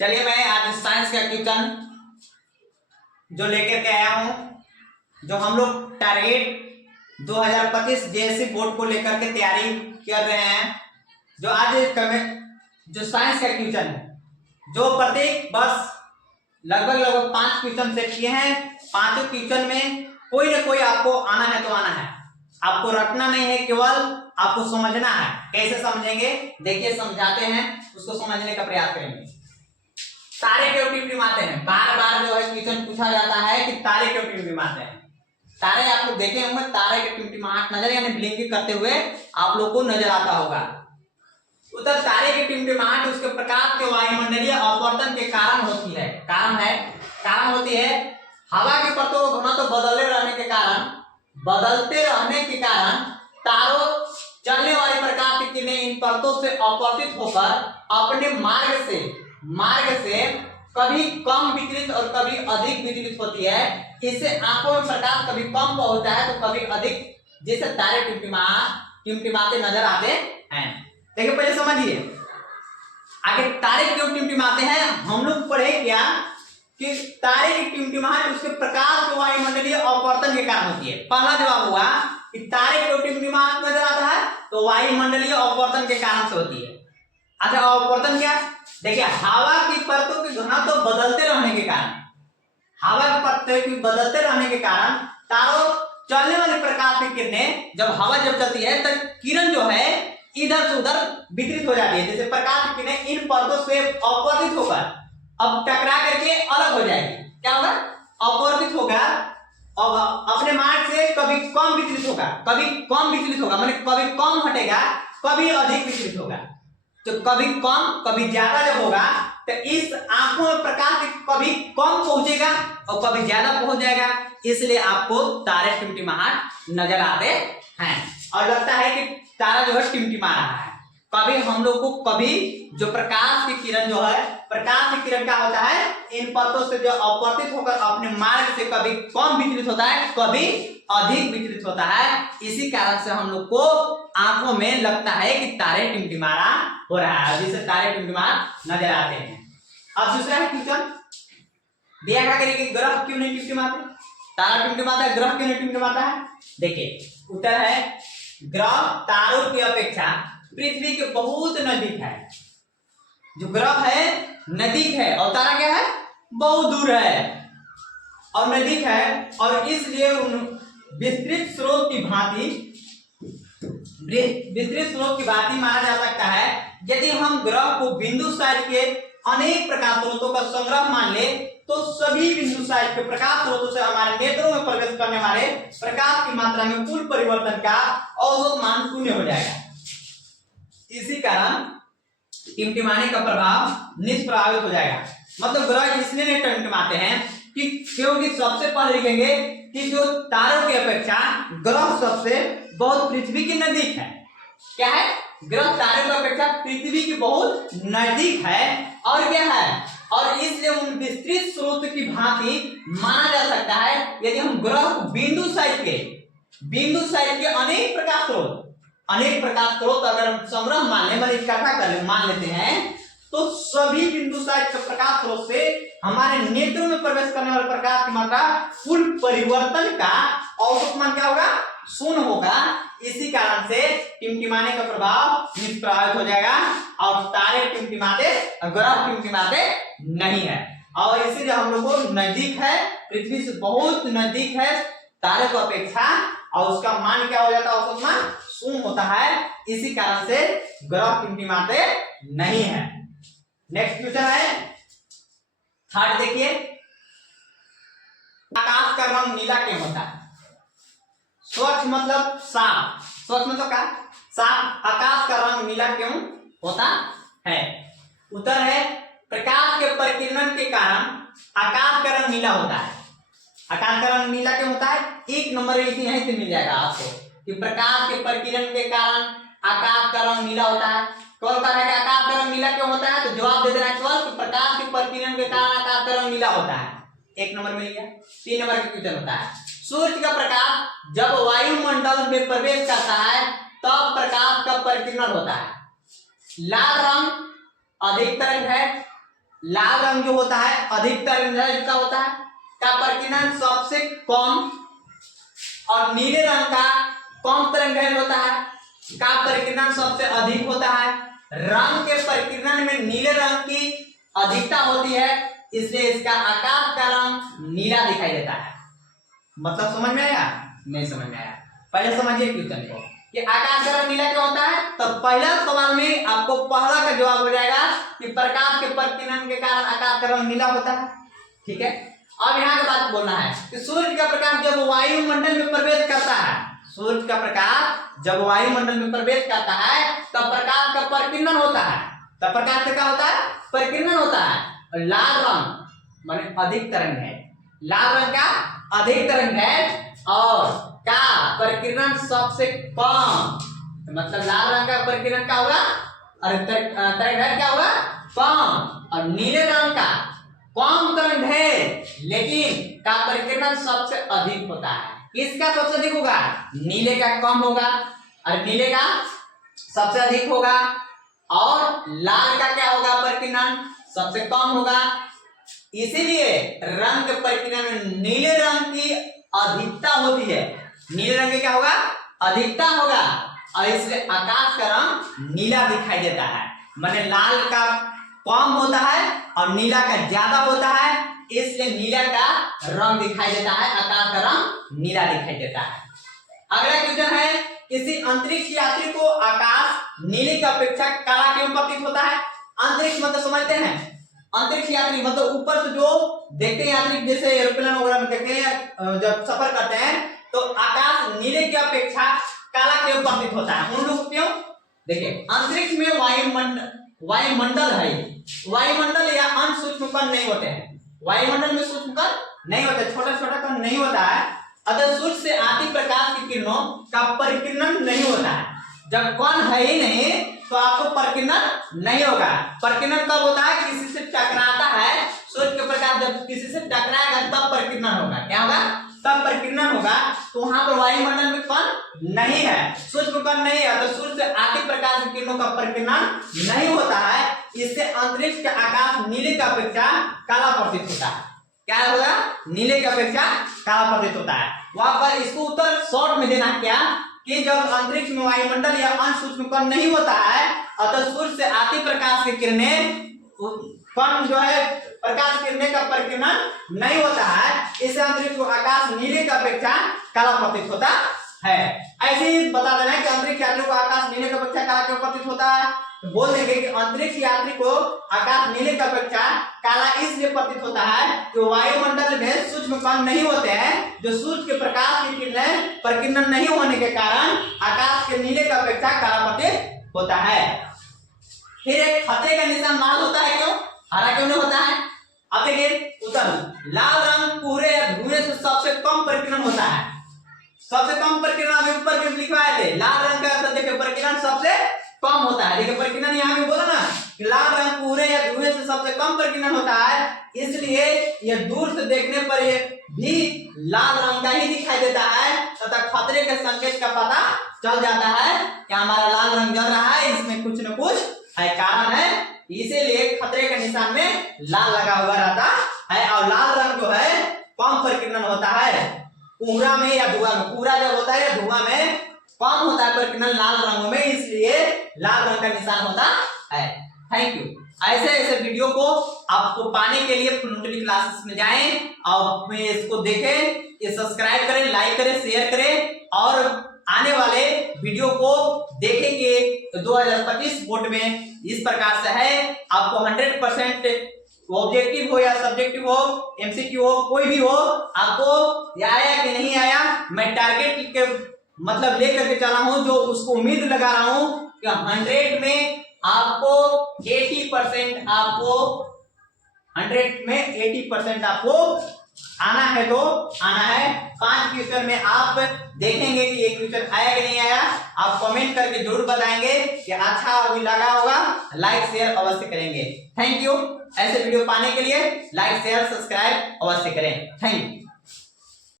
चलिए मैं आज साइंस का क्वेश्चन जो लेकर के आया हूं, जो हम लोग टारगेट 2025 जेएससी बोर्ड को लेकर के तैयारी कर रहे हैं। जो आज जो साइंस का क्वेश्चन है, जो प्रत्येक वर्ष लगभग 5 क्वेश्चन सेट किए हैं। 5 क्वेश्चन में कोई ना कोई आपको आना है तो आना है, आपको रटना नहीं है, केवल आपको समझना है। कैसे समझेंगे देखिए, समझाते हैं, उसको समझने का प्रयास करेंगे। तारे क्यों टिमटिमाते हैं? बार बार जो है क्वेश्चन पूछा जाता है कि तारे क्यों टिमटिमाते हैं। तारे आप लोग देखे होंगे, तारे के टिमटिमाहट नजर यानी ब्लिंकिंग करते हुए आप लोग को नजर आता होगा। उधर तारे के टिमटिमाहट उसके प्रकाश के वायुमंडलीय अपवर्तन के कारण होती है। कारण होती है हवा के परतों का घनत्व बदलते रहने के कारण तारों चलने वाली प्रकाश की किरणें इन परतों से अपवर्तित होकर अपने मार्ग से कभी कम विचलित और कभी अधिक विचलित होती है। इससे आंखों में प्रकाश कभी कम होता है तो कभी अधिक, जिससे तारे टिमटिमाते नजर आते हैं। देखिए पहले समझिए आगे तारे क्यों टिमटिमाते हैं। हम लोग पढ़े क्या कि तारे की टिमटिमाहट उसके प्रकाश के वायुमंडलीय अपवर्तन के कारण होती है। पहला जवाब हुआ कि तारे क्यों टिमटिमाहट नजर आता है तो वायुमंडलीय अपवर्तन के कारण से होती है। अच्छा, अपवर्तन क्या? देखिए हवा की परतों के घनत्व तो बदलते रहने के कारण तारों चलने वाले प्रकाश की किरणें जब चलती है तो किरण जो है इधर से उधर वितरित हो जाती है। जैसे प्रकाश की किरणें इन परतों से अपवर्तित होकर अब टकरा करके अलग हो जाएगी। क्या होगा? अपवर्तित होगा और अपने मार्ग से कभी कम विचलित होगा, माने कभी कम हटेगा, कभी अधिक विचलित होगा। तो कभी कम कभी ज्यादा जब होगा तो इस आंखों में प्रकाश कभी कम पहुंचेगा और कभी ज्यादा पहुंच जाएगा। इसलिए आपको तारे टिमटिमाहट नजर आते हैं और लगता है कि तारा जो है टिमटिमा रहा है। कभी हम लोग को कभी जो प्रकाश की किरण क्या होता है, इन परतों से जो अपवर्तित होकर अपने मार्ग से कभी कम विचलित होता है, कभी अधिक विचलित होता है। इसी कारण से हम लोग को आंखों में लगता है कि तारे टिमटिमारा हो रहा है, जिससे तारे टिमटिमा नजर आते हैं। अब दूसरा है क्वेश्चन दिया क्या करेंगे, ग्रह क्यों नहीं टिमटिमाते? तारा टिमटिमाता है, ग्रह क्यों नहीं टिमटिमाता है? देखिए उत्तर है ग्रह तारों की अपेक्षा पृथ्वी के बहुत नजदीक है। जो ग्रह है नजदीक है और तारा क्या है, बहुत दूर है और नजदीक है, और इसलिए विस्तृत स्रोत की भांति माना जा सकता है। यदि हम ग्रह को बिंदु साइज के अनेक प्रकाश स्रोतों का संग्रह मान ले तो सभी बिंदु साइज के प्रकाश स्रोतों से हमारे नेत्रों में प्रवेश करने वाले प्रकाश की मात्रा में कुल परिवर्तन का औसत मान शून्य हो जाएगा। इसी कारण टिमटिमाने का प्रभाव निष्प्रभावित हो जाएगा। मतलब ग्रह इसलिए नहीं टिमटिमाते हैं कि क्योंकि सबसे पहले लिखेंगे कि जो तारों की अपेक्षा ग्रह सबसे बहुत पृथ्वी के नजदीक है। क्या है? ग्रह तारों की अपेक्षा पृथ्वी के बहुत नजदीक है और क्या है, और इसलिए उन विस्तृत स्रोत की भांति माना जा सकता है। यदि हम ग्रह को बिंदु साइज के अनेक प्रकाश स्रोत अगर हम संग्रह मान लेते हैं तो सभी बिंदु साइज के प्रकाश स्रोत से हमारे नेत्रों में प्रवेश करने वाले प्रकाश की मात्रा कुल परिवर्तन का औसत मान क्या होगा, शून्य होगा। इसी कारण से टिमटिमाने का प्रभाव निष्प्रभावित हो जाएगा और तारे टिमटिमाते, ग्रह टिमटिमाते नहीं है। और इसीलिए हम लोग को नजदीक है, पृथ्वी से बहुत नजदीक है तारे को अपेक्षा, और उसका मान क्या हो जाता है, औसत मान शून्य होता है। इसी कारण से ग्रह टिमटिमाते नहीं है। नेक्स्ट क्वेश्चन है थर्ड, देखिए आकाश का रंग नीला क्यों होता है? स्वच्छ मतलब साफ, स्वच्छ मतलब क्या, साफ। आकाश का रंग नीला क्यों होता है? उत्तर है प्रकाश के परिकिरण के कारण आकाश का रंग नीला होता है। आकाश का रंग नीला क्यों होता है? एक नंबर यहीं से मिल जाएगा आपको कि प्रकाश के परिकिरण के कारण आकाश का रंग नीला होता है। कौन कहा है कि आकाश का रंग नीला क्यों होता है? तो जवाब दे देना केवल कि प्रकाश के परिकिरण के कारण आकाश का रंग नीला होता है। एक नंबर मिल गया। 3 नंबर का क्वेश्चन होता है सूर्य का प्रकाश जब वायुमंडल में प्रवेश करता है तब प्रकाश का परिकिरण होता है। लाल रंग अधिक तरंग है लाल रंग जो होता है अधिक तरंगदैर्घ्य का होता है, का प्रकीर्णन सबसे कम, और नीले रंग का कम तरंगदैर्घ्य होता है, का प्रकीर्णन सबसे अधिक होता है। रंग के प्रकीर्णन में नीले रंग की अधिकता होती है, इसलिए इसका आकाश का रंग नीला दिखाई देता है। मतलब समझ में आया? नहीं समझ में आया? पहले समझिए क्वेश्चन को कि आकाश का रंग नीला क्यों होता है। तो पहला सवाल में आपको पहला का जवाब हो जाएगा कि प्रकाश के प्रकीर्णन के कारण आकाश का रंग नीला होता है। ठीक है, अब यहाँ की बात बोलना है कि सूर्य का प्रकाश जब वायुमंडल में प्रवेश करता है, सूर्य का प्रकाश जब वायुमंडल में प्रवेश करता है तब प्रकाश का प्रकीर्णन होता है। तब प्रकाश का क्या होता है? प्रकीर्णन होता है। और लाल रंग माने अधिक तरंग है, लाल रंग का अधिक तरंग है और का प्रकीर्णन सबसे कम, मतलब लाल रंग का प्रकीर्णन क्या होगा और तरंग क्या होगा? कम। और नीले रंग का कम तरंग है लेकिन का प्रकीर्णन सबसे अधिक होता है। किसका सबसे अधिक होगा? नीले का कम होगा और नीले का सबसे अधिक होगा, और लाल का क्या होगा? प्रकीर्णन सबसे कम होगा। इसीलिए रंग प्रकीर्णन में नीले रंग की अधिकता होती है। नीले रंग की क्या होगा? अधिकता होगा, और इसलिए आकाश का रंग नीला दिखाई देता है। माने लाल का कम होता है और नीला का ज्यादा होता है, इसलिए नीला का रंग दिखाई देता है, आकाश का रंग नीला दिखाई देता है। अगला क्वेश्चन है, किसी अंतरिक्ष यात्री को आकाश नीले की अपेक्षा काला क्यों प्रतीत होता है? अंतरिक्ष मतलब समझते हैं, अंतरिक्ष यात्री मतलब ऊपर से जो देखते हैं यात्री, जैसे एरोप्लेन वगैरह में देखते हैं जब सफर करते हैं तो आकाश नीले की अपेक्षा काला क्यों प्रतीत होता है? उन लोग क्यों? देखिए, अंतरिक्ष में वायुमंडल है, वायुमंडल या अन्य सूक्ष्म कण नहीं होते हैं। वायुमंडल में सूक्ष्म कण नहीं होते, छोटा छोटा कण नहीं होता है, अतः सूर्य से आती प्रकाश की किरणों का परिकीर्णन नहीं होता है। जब कण है ही नहीं तो आपको परिकीर्णन नहीं होगा। परिकीर्णन कब होता है? किसी से टकराता है, सूर्य के प्रकाश जब किसी से टकराएगा तब परिकीर्णन होगा। क्या होगा? तब परिकीर्णन होगा। तो वहां पर वायुमंडल में कण नहीं है, सूक्ष्म कण नहीं है, तो सूर्य से आती प्रकाश की किरणों का परिकीर्णन नहीं होता है। इससे अंतरिक्ष का आकाश नीले की अपेक्षा काला प्रतीत होता है। क्या होगा? नीले की अपेक्षा काला प्रतीत होता है। वहां पर इसको उत्तर शॉर्ट में देना क्या कि जब अंतरिक्ष में वायुमंडल या अन्य सूक्ष्म कण नहीं होता है, अतः सूर्य से आती प्रकाश की किरणें, कण जो है प्रकाश किरणें का परिकीर्णन नहीं होता है, इससे अंतरिक्ष को आकाश नीले की अपेक्षा काला प्रतीत होता है। ऐसे ही बता देना है कि अंतरिक्ष यात्री को आकाश नीले की अपेक्षा काला क्यों प्रतीत होता है। तो बोल देंगे कि अंतरिक्ष यात्री को आकाश नीले की अपेक्षा काला इसलिए प्रतीत होता है कि वायुमंडल में सूक्ष्म कण नहीं होते हैं, जो सूर्य के प्रकाश की किरणें परिकीर्णन नहीं होने के कारण आकाश के नीले की अपेक्षा काला प्रतीत होता है। फिर एक खतरे का निशान लाल होता है, क्यों? हरा क्यों नहीं होता है? अब देखिए उत्तर, लाल रंग कोहरे या धुएं से सबसे कम परिकीर्णन होता है। सबसे कम परिकीर्णन अभी ऊपर में लिखवाए थे, लाल रंग का तो देखिए परिकीर्णन सबसे कम होता है। देखिए परिकीर्णन यहाँ भी बोला ना कि लाल रंग कोहरे या धुएं से सबसे कम परिकीर्णन होता है, इसलिए ये दूर से देखने पर ये भी लाल रंग का ही दिखाई देता है तथा खतरे के संकेत का पता चल जाता है कि हमारा लाल रंग जल रहा है, इसमें कुछ न कुछ है, कारण है, इसीलिए खतरे के निशान में लाल लगा हुआ रहता है। और लाल रंग जो है कम परिकीर्णन होता है कोहरा में या धुआं में। कोहरा जब होता है या धुआं में कम होता है परिकीर्णन लाल रंगों में, इसलिए लाल रंग का निशान होता है। Thank you. ऐसे ऐसे वीडियो को आपको पाने के लिए फ्लुएंटली क्लासेस में जाएं और इसको देखें, ये सब्सक्राइब करें, लाइक करें, शेयर करें और आने वाले वीडियो को देखेंगे। 2025 बोर्ड में इस प्रकार से है, आपको 100% ऑब्जेक्टिव हो या सब्जेक्टिव हो, एमसीक्यू हो, कोई भी हो, आपको आया कि नहीं आया, मैं टारगेट के मतलब लेकर के चला हूं, जो उसको उम्मीद लगा रहा हूं कि 100 में आपको 80% आपको 100 में 80% आपको आना है तो आना है। 5 क्वेश्चन में आप देखेंगे कि ये क्वेश्चन आया कि नहीं आया, आप कमेंट करके जरूर बताएंगे कि अच्छा अभी लगा होगा, लाइक शेयर अवश्य करेंगे। Thank you. ऐसे वीडियो पाने के लिए लाइक शेयर सब्सक्राइब अवश्य करें। Thank you.